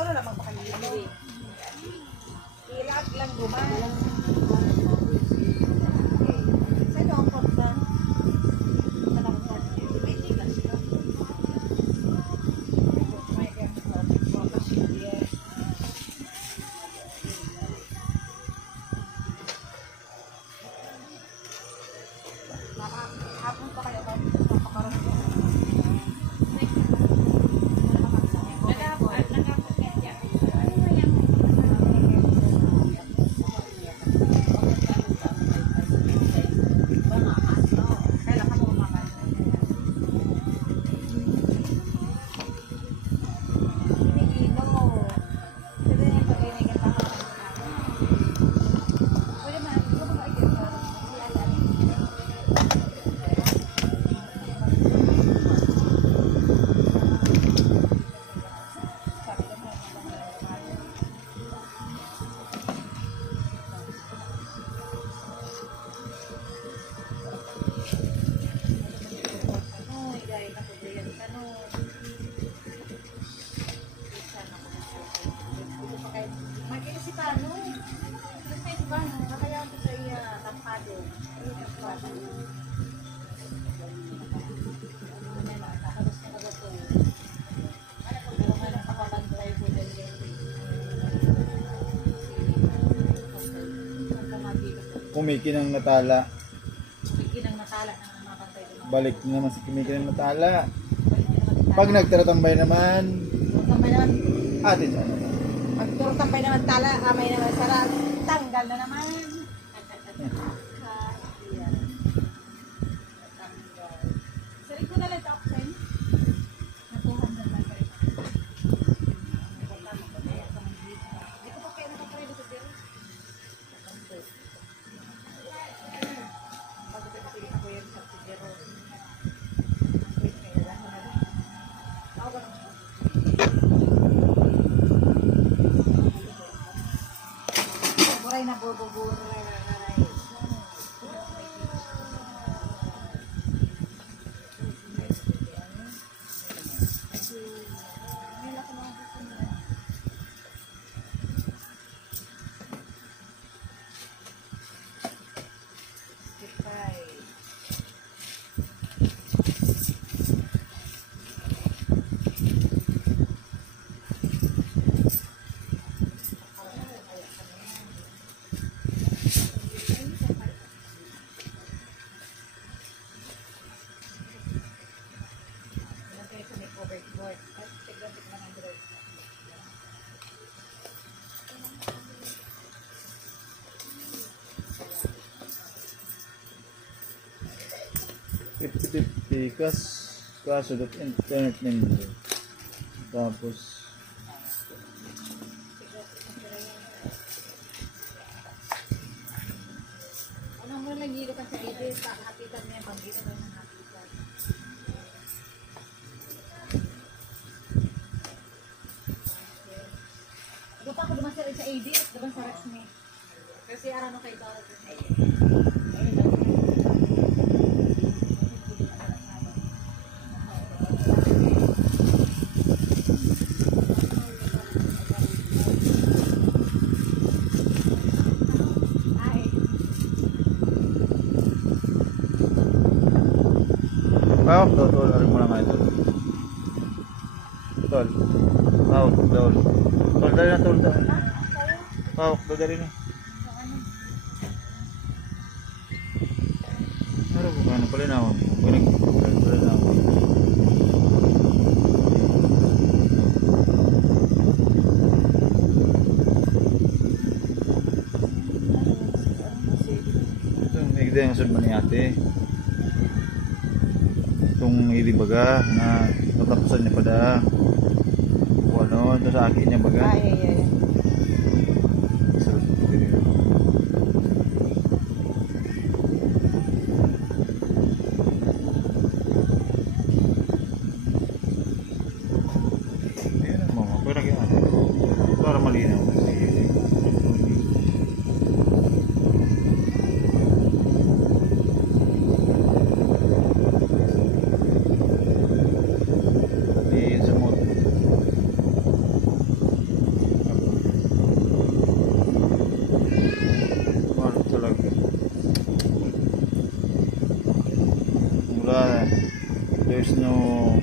ikaw na lang magpakalimutan. Ilag lang guman. Saan ang porta? Saan ang porta? May tigas ka. May porta siya. Hapon pa kayo ba? Papakaroon ko. Kumiki ng natala. Kinang natala ng mga pantay doon. Balik naman si Kumiki ng natala. Pag nagtaratambay naman, Tambay naman. atin ano. Pagturo tambay naman tala, amay naman sarap. Tanggal na naman. Sari ko na lang ito, Oxen. Natuhan na lang. Dito pa kayo nakapare dito dito. Buray na bububuray na naray. Kaso.internet ninyo. Tapos Anong mo nagilo ka sa edit? Kapitan niya pag gito na ng kapitan. Doon pa ako dumasal sa edit, doon sa Rex me. Kasi arano kay Dora sa edit. tol, ano mo lang ito. Tol. Tol. Tol, dali na tol. Tol, dali na. Ano ko kano pala na ako? Pala na ako. Ito, may ganda yung sunod ni ate. Itong hindi baga na natapusan niya pada o ano, ito sa akin niya baga. Ay. So, ayan ang mga pero para malinaw kasi Diba? There's no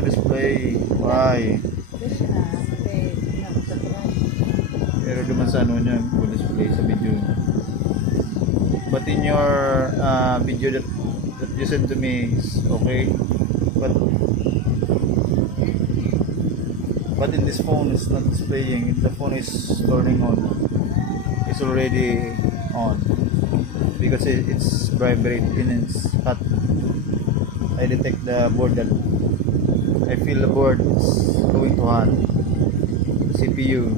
display. Why? Kasi nagtatry. Pero duman sa ano niya, full display sa video. But in your video that you sent to me is okay. But in this phone it's not displaying. The phone is turning on. It's already on because it's vibrating and it's hot. I detect the board that I feel the board is going to hot. CPU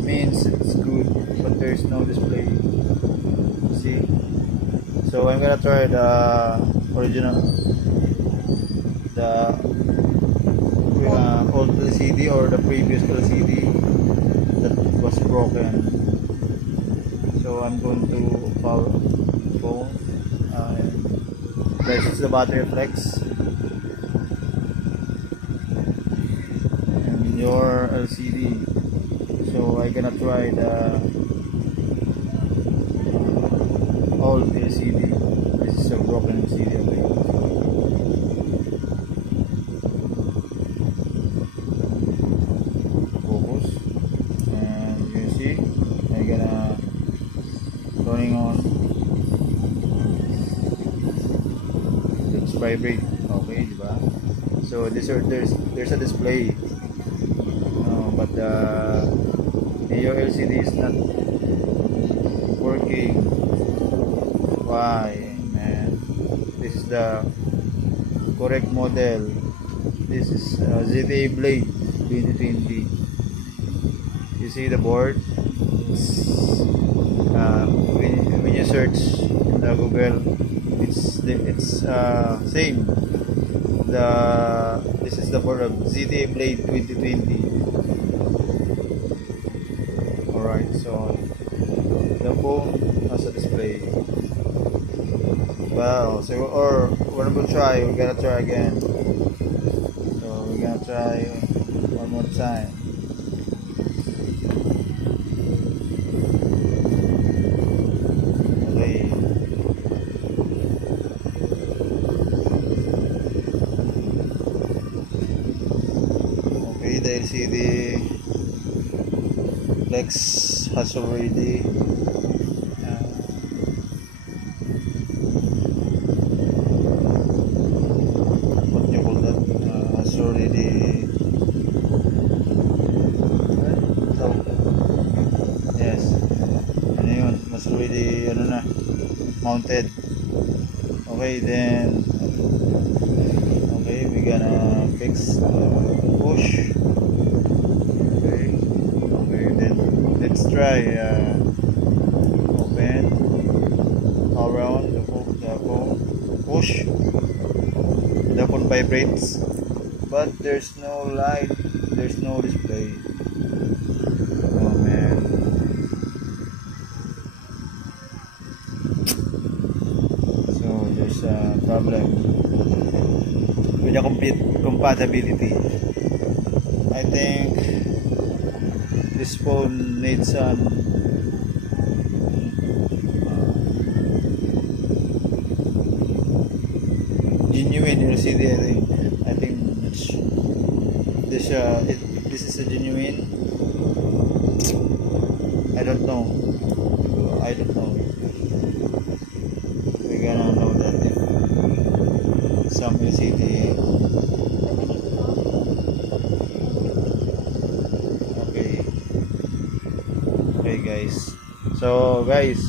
means it's good, but there's no display. See? So I'm gonna try the original, the old LCD or the previous LCD that was broken. So I'm going to power phone. This is the battery flex. And your LCD. So I'm gonna try the old LCD. This is a broken LCD. Okay. Focus, and you can see I'm gonna turning on. Let's vibrate. Okay, diba? So there's a display. But your LCD is not working. Why, man? This is the correct model. This is ZTE Blade 2020. You see the board? When you search in the Google, it's same. This is the board of ZTE Blade 2020. Alright, so the phone has a display. Well, so or when we try, we're gonna try again. So we're gonna try one more time. Okay. Okay, the LCD Flex has already what do you call that? Has already so yes, ano yun, mas already ano na mounted. Okay, then okay, we gonna fix push. Then let's try open around the phone, push. The phone vibrates, but there's no light, there's no display. Oh man. So there's a problem with the compatibility. I think this phone needs an genuine LCD. I think this is a genuine. I don't know. We're gonna know that if some LCD. Okay guys, so guys,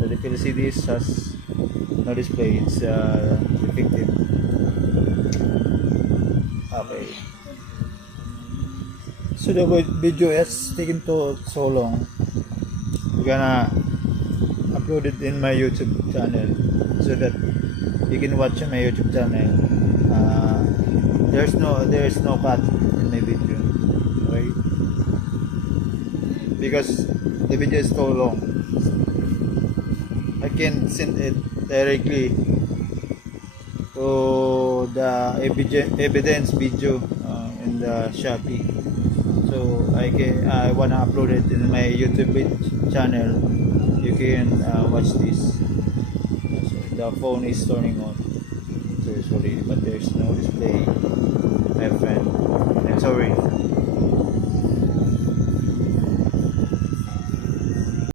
the LCD has no display, it's defective. Okay, so the video has taken so long. We're gonna upload it in my YouTube channel so that you can watch my YouTube channel. There's no cut in my video, right? Because the video is so long. I can send it directly to the evidence video in the Shopee. So I wanna upload it in my YouTube channel. You you can watch this. So the phone is turning on. So usually, but there's no display, my friend. I'm sorry.